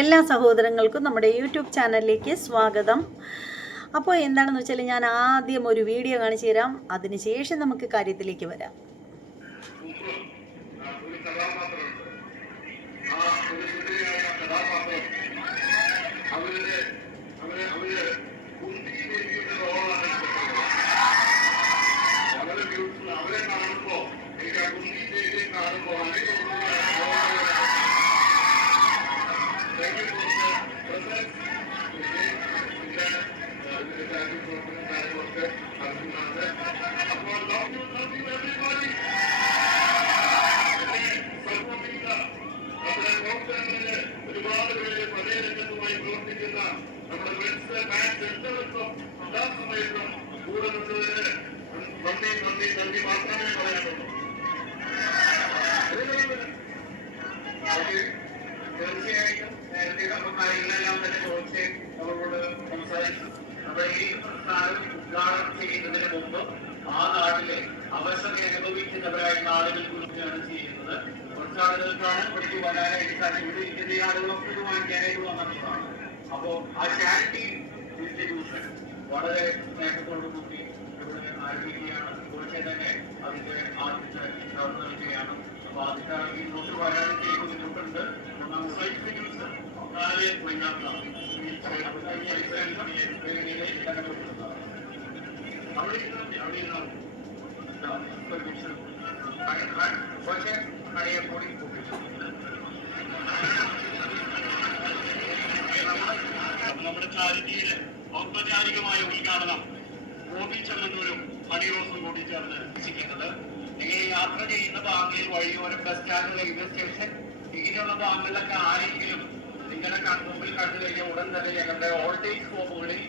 എല്ലാ സഹോദരങ്ങൾക്കും നമ്മുടെ യൂട്യൂബ് ചാനലിലേക്ക് സ്വാഗതം. അപ്പോൾ എന്താണെന്ന് വെച്ചാൽ ഞാൻ ആദ്യം ഒരു വീഡിയോ കാണിച്ചു തരാം. അതിനുശേഷം നമുക്ക് കാര്യത്തിലേക്ക് വരാം. ഓക്കെ. തീർച്ചയായിട്ടും നേരത്തെ നമ്മൾ കാര്യങ്ങളെല്ലാം തന്നെ ചോദിച്ച് നമ്മളോട് സംസാരിച്ചു. നമ്മുടെ ഈ മുമ്പ് ആ നാട്ടിലെ അവശത അനുഭവിക്കുന്നവരായ ആളുകൾ കുറിച്ചാണ് ചെയ്യുന്നത്. കുറച്ച് ആളുകൾക്കാണ് ഇവിടേക്ക് വരാനായിട്ട് സാധിക്കും ഇവിടെ ഇരിക്കുന്ന ആളുകളൊക്കെ ഇത് വളരെ സ്നേഹത്തോടു കൂടി ഇവിടെ ആരംഭിക്കുകയാണ്. ഇതുപോലെ തന്നെ അതിന്റെ ആദ്യത്തെ പ്രവർത്തനിക്കുകയാണ് കൂടി നമ്മുടെ ചാരിറ്റിയിലെ ഔപചാരികമായ ഉദ്ഘാടനം ഗോപി ചെമ്മന്നൂരും ഹണിറോസും കൂടി ചേർന്ന് രക്ഷിക്കുന്നത് നിങ്ങൾ യാത്ര ചെയ്യുന്ന ഭാഗങ്ങളിൽ വഴിയോര ബസ് സ്റ്റാൻഡ് റെയിൽവേ സ്റ്റേഷൻ ഇങ്ങനെയുള്ള ഭാഗങ്ങളിലൊക്കെ ആരെങ്കിലും നിങ്ങളുടെ കൺമുമ്പിൽ കണ്ടു കഴിഞ്ഞാൽ ഉടൻ തന്നെ ഞങ്ങളുടെ ഓൾട്ടേജ് ഫോമുകളിൽ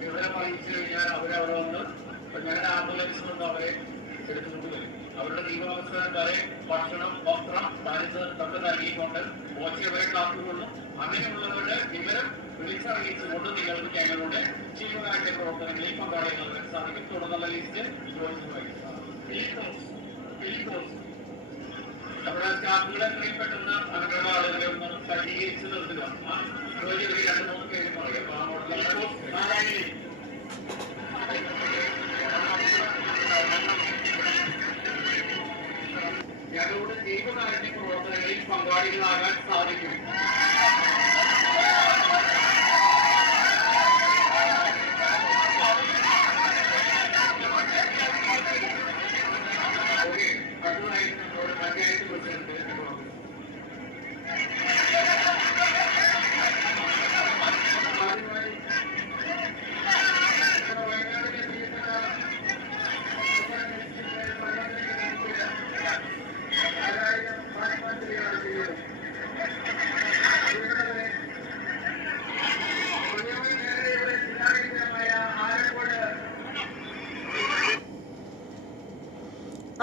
വിവരം അറിയിച്ചു കഴിഞ്ഞാൽ അവരവിടെ വന്ന് ഞങ്ങളുടെ ആംബുലൻസ് വന്ന് അവരെ എടുത്തുകൊണ്ട് വരും. അവരുടെ ജീവനാവസ്ഥ വരെ ഭക്ഷണം വസ്ത്രം മരുന്ന് തൊക്കെ നൽകിക്കൊണ്ട് മോശവരെ കാത്തുകൊള്ളും. അങ്ങനെയുള്ളവരുടെ വിവരം വിളിച്ചറിയിച്ചുകൊണ്ട് നിങ്ങൾക്ക് ഞങ്ങളുടെ ജീവകാര്യ പ്രവർത്തനങ്ങളിൽ പങ്കാളികളാകാൻ സാധിക്കും. തുടർന്നുള്ള ലിസ്റ്റ് ചോദിച്ചു നമ്മുടെ സ്റ്റാഫുകൾ എത്രയും പെട്ടെന്ന് അങ്ങനെയുള്ള ഒന്ന് സജ്ജീകരിച്ച് നിർത്തുക ജോലി ഒരു രണ്ട് മൂന്ന് പേര് പറയും. അപ്പൊ ആ മോഡലാണ് നാരായണി. ഞങ്ങളുടെ ജീവകാരുണ്യ പ്രവർത്തനങ്ങളിൽ പങ്കാളികളാകാൻ സാധിക്കും.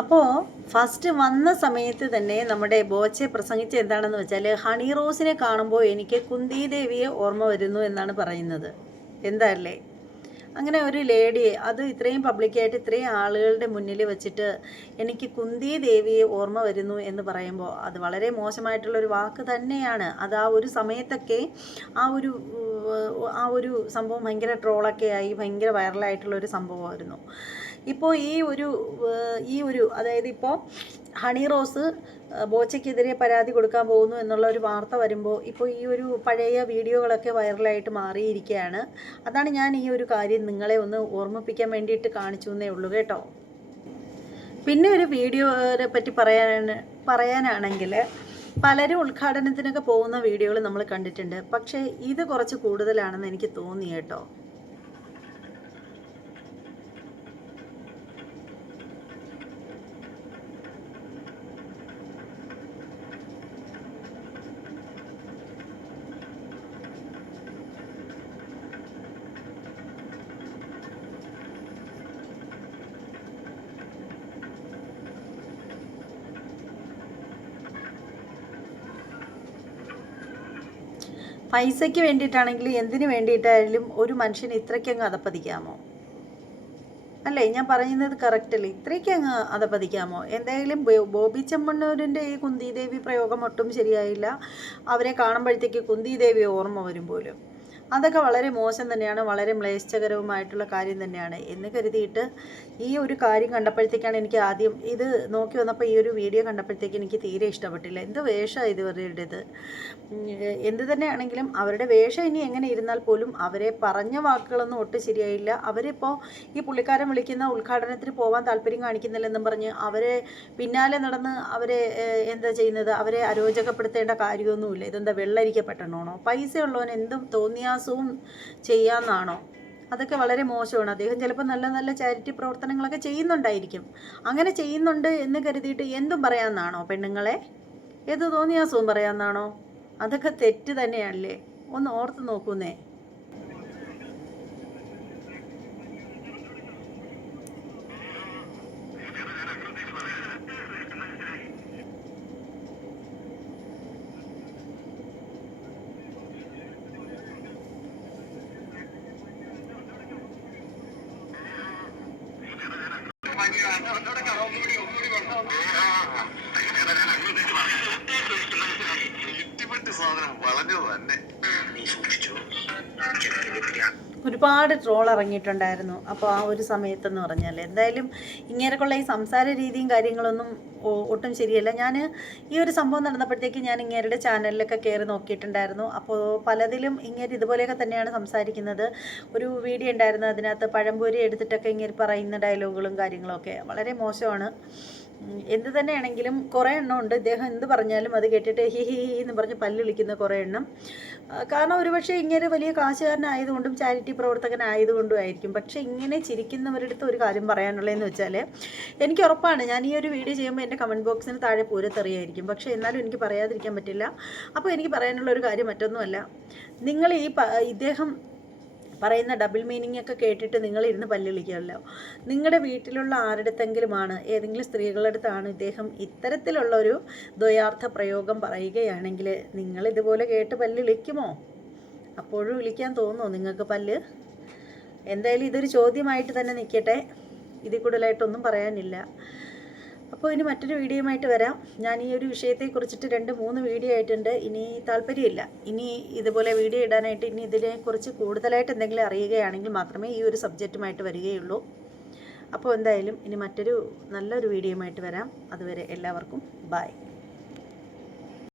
അപ്പോൾ ഫസ്റ്റ് വന്ന സമയത്ത് തന്നെ നമ്മുടെ ബോച്ചെ പ്രസംഗിച്ച എന്താണെന്ന് വെച്ചാൽ ഹണി റോസിനെ കാണുമ്പോൾ എനിക്ക് കുന്തി ദേവിയെ ഓർമ്മ വരുന്നു എന്നാണ് പറയുന്നത്. എന്താല്ലേ അങ്ങനെ ഒരു ലേഡി അത് ഇത്രയും പബ്ലിക്കായിട്ട് ഇത്രയും ആളുകളുടെ മുന്നിൽ വെച്ചിട്ട് എനിക്ക് കുന്തി ദേവിയെ ഓർമ്മ വരുന്നു എന്ന് പറയുമ്പോൾ അത് വളരെ മോശമായിട്ടുള്ളൊരു വാക്ക് തന്നെയാണ്. അത് ആ ഒരു സമയത്തൊക്കെ ആ ഒരു ആ ഒരു സംഭവം ഭയങ്കര ട്രോളൊക്കെ ആയി ഭയങ്കര വൈറലായിട്ടുള്ളൊരു സംഭവമായിരുന്നു. ഇപ്പോൾ ഈ ഒരു ഈ ഒരു അതായത് ഇപ്പോൾ ഹണി റോസ് ബോച്ചയ്ക്കെതിരെ പരാതി കൊടുക്കാൻ പോകുന്നു എന്നുള്ള ഒരു വാർത്ത വരുമ്പോൾ ഇപ്പോൾ ഈ ഒരു പഴയ വീഡിയോകളൊക്കെ വൈറലായിട്ട് മാറിയിരിക്കുകയാണ്. അതാണ് ഞാൻ ഈ ഒരു കാര്യം നിങ്ങളെ ഒന്ന് ഓർമ്മിപ്പിക്കാൻ വേണ്ടിയിട്ട് കാണിച്ചു എന്നേ ഉള്ളൂ കേട്ടോ. പിന്നെ ഒരു വീഡിയോയെ പറ്റി പറയാൻ പറയാനാണെങ്കിൽ പലരും ഉദ്ഘാടനത്തിനൊക്കെ പോകുന്ന വീഡിയോകൾ നമ്മൾ കണ്ടിട്ടുണ്ട്. പക്ഷേ ഇത് കുറച്ച് കൂടുതലാണെന്ന് എനിക്ക് തോന്നി കേട്ടോ. പൈസയ്ക്ക് വേണ്ടിയിട്ടാണെങ്കിലും എന്തിനു വേണ്ടിയിട്ടായാലും ഒരു മനുഷ്യന് ഇത്രയ്ക്കങ്ങ് അതപ്പതിക്കാമോ അല്ലേ? ഞാൻ പറയുന്നത് കറക്റ്റ് അല്ലേ? ഇത്രയ്ക്ക് അങ്ങ് അതപ്പതിക്കാമോ എന്തായാലും ബോബി ചെമ്മണ്ണൂരിന്റെ ഈ കുന്തിദേവി പ്രയോഗം ഒട്ടും ശരിയായില്ല. അവരെ കാണുമ്പോഴത്തേക്ക് കുന്തിദേവി ഓർമ്മ വരും പോലും. അതൊക്കെ വളരെ മോശം തന്നെയാണ് വളരെ മ്ലേച്ഛകരവുമായിട്ടുള്ള കാര്യം തന്നെയാണ്. എന്ന് കരുതിയിട്ട് ഈ ഒരു കാര്യം കണ്ടപ്പോഴത്തേക്കാണ് എനിക്ക് ആദ്യം ഇത് നോക്കി വന്നപ്പോൾ ഈ ഒരു വീഡിയോ കണ്ടപ്പോഴത്തേക്ക് എനിക്ക് തീരെ ഇഷ്ടപ്പെട്ടില്ല. എന്ത് വേഷമാണ് ഇതുവരുടേത് എന്ത് തന്നെയാണെങ്കിലും അവരുടെ വേഷം ഇനി എങ്ങനെ ഇരുന്നാൽ പോലും അവരെ പറഞ്ഞ വാക്കുകളൊന്നും ഒട്ടും ശരിയായില്ല. അവരിപ്പോൾ ഈ പുള്ളിക്കാരൻ വിളിക്കുന്ന ഉദ്ഘാടനത്തിന് പോകാൻ താല്പര്യം കാണിക്കുന്നില്ലെന്നും പറഞ്ഞ് അവരെ പിന്നാലെ നടന്ന് അവരെ എന്താ ചെയ്യുന്നത്? അവരെ അരോചകപ്പെടുത്തേണ്ട കാര്യമൊന്നുമില്ല. ഇതെന്താ വെള്ളരിക്കപ്പെട്ടണോണോ പൈസ ഉള്ളവൻ എന്തും തോന്നിയാസവും ചെയ്യാമെന്നാണോ അതൊക്കെ വളരെ മോശമാണ്. അദ്ദേഹം ചിലപ്പോൾ നല്ല നല്ല ചാരിറ്റി പ്രവർത്തനങ്ങളൊക്കെ ചെയ്യുന്നുണ്ടായിരിക്കും. അങ്ങനെ ചെയ്യുന്നുണ്ട് എന്ന് കരുതിയിട്ട് എന്തും പറയാമെന്നാണോ പെണ്ണുങ്ങളെ? ഏത് തോന്നിയാസവും പറയാമെന്നാണോ അതൊക്കെ തെറ്റ് തന്നെയല്ലേ? ഒന്ന് ഓർത്ത് നോക്കുന്നേ. ഇട്ടിപ്പെട്ട് സാധനം വളഞ്ഞു തന്നെ നീ സൂക്ഷിച്ചു ഒരുപാട് ട്രോൾ ഇറങ്ങിയിട്ടുണ്ടായിരുന്നു. അപ്പോൾ ആ ഒരു സമയത്തെന്ന് പറഞ്ഞാൽ എന്തായാലും ഇങ്ങനെയൊക്കെയുള്ള ഈ സംസാര രീതിയും കാര്യങ്ങളൊന്നും ഒട്ടും ശരിയല്ല. ഞാൻ ഈ ഒരു സംഭവം നടന്നപ്പോഴത്തേക്ക് ഞാൻ ഇങ്ങേരുടെ ചാനലിലൊക്കെ കയറി നോക്കിയിട്ടുണ്ടായിരുന്നു. അപ്പോൾ പലതിലും ഇങ്ങനെ ഇതുപോലെയൊക്കെ തന്നെയാണ് സംസാരിക്കുന്നത്. ഒരു വീഡിയോ ഉണ്ടായിരുന്നു അതിനകത്ത് പഴംപൊരി എടുത്തിട്ടൊക്കെ ഇങ്ങനെ പറയുന്ന ഡയലോഗുകളും കാര്യങ്ങളൊക്കെ. വളരെ മോശമാണ്. എന്ത് തന്നെയാണെങ്കിലും കുറേ എണ്ണം ഉണ്ട്. ഇദ്ദേഹം എന്ത് പറഞ്ഞാലും അത് കേട്ടിട്ട് ഹി ഹി ഹി എന്ന് പറഞ്ഞ് പല്ലിളിക്കുന്ന കുറേ എണ്ണം. കാരണം ഒരുപക്ഷെ ഇങ്ങനെ വലിയ കാശുകാരനായതുകൊണ്ടും ചാരിറ്റി പ്രവർത്തകനായതുകൊണ്ടും ആയിരിക്കും. പക്ഷെ ഇങ്ങനെ ചിരിക്കുന്നവരുടെ അടുത്ത് ഒരു കാര്യം പറയാനുള്ളതെന്ന് വെച്ചാൽ എനിക്ക് ഉറപ്പാണ് ഞാൻ ഈ ഒരു വീഡിയോ ചെയ്യുമ്പോൾ എന്റെ കമന്റ് ബോക്സിന് താഴെ പൂരത്തെറിയായിരിക്കും. പക്ഷേ എന്നാലും എനിക്ക് പറയാതിരിക്കാൻ പറ്റില്ല. അപ്പോൾ എനിക്ക് പറയാനുള്ള ഒരു കാര്യം മറ്റൊന്നുമല്ല. നിങ്ങൾ ഈ ഇദ്ദേഹം പറയുന്ന ഡബിൾ മീനിങ് ഒക്കെ കേട്ടിട്ട് നിങ്ങൾ ഇരുന്ന് പല്ലിളിക്കുമല്ലോ. നിങ്ങളുടെ വീട്ടിലുള്ള ആരുടെത്തെങ്കിലുമാണ് ഏതെങ്കിലും സ്ത്രീകളുടെ അടുത്താണ് ഇദ്ദേഹം ഇത്തരത്തിലുള്ള ഒരു ദ്വയാർത്ഥ പ്രയോഗം പറയുകയാണെങ്കിൽ നിങ്ങൾ ഇതുപോലെ കേട്ട് പല്ലിളിക്കുമോ? അപ്പോഴും വിളിക്കാൻ തോന്നുമോ നിങ്ങൾക്ക് പല്ല്? എന്തായാലും ഇതൊരു ചോദ്യമായിട്ട് തന്നെ നിൽക്കട്ടെ. ഇതിൽ കൂടുതലായിട്ടൊന്നും പറയാനില്ല. അപ്പോൾ ഇനി മറ്റൊരു വീഡിയോയുമായിട്ട് വരാം. ഞാൻ ഈ ഒരു വിഷയത്തെക്കുറിച്ചിട്ട് രണ്ട് മൂന്ന് വീഡിയോ ആയിട്ടുണ്ട്. ഇനി താല്പര്യമില്ല. ഇനി ഇതുപോലെ വീഡിയോ ഇടാനായിട്ട് ഇനി ഇതിനെക്കുറിച്ച് കൂടുതലായിട്ട് എന്തെങ്കിലും അറിയുകയാണെങ്കിൽ മാത്രമേ ഈ ഒരു സബ്ജക്റ്റുമായിട്ട് വരികയുള്ളൂ. അപ്പോൾ എന്തായാലും ഇനി മറ്റൊരു നല്ലൊരു വീഡിയോയുമായിട്ട് വരാം. അതുവരെ എല്ലാവർക്കും ബായ്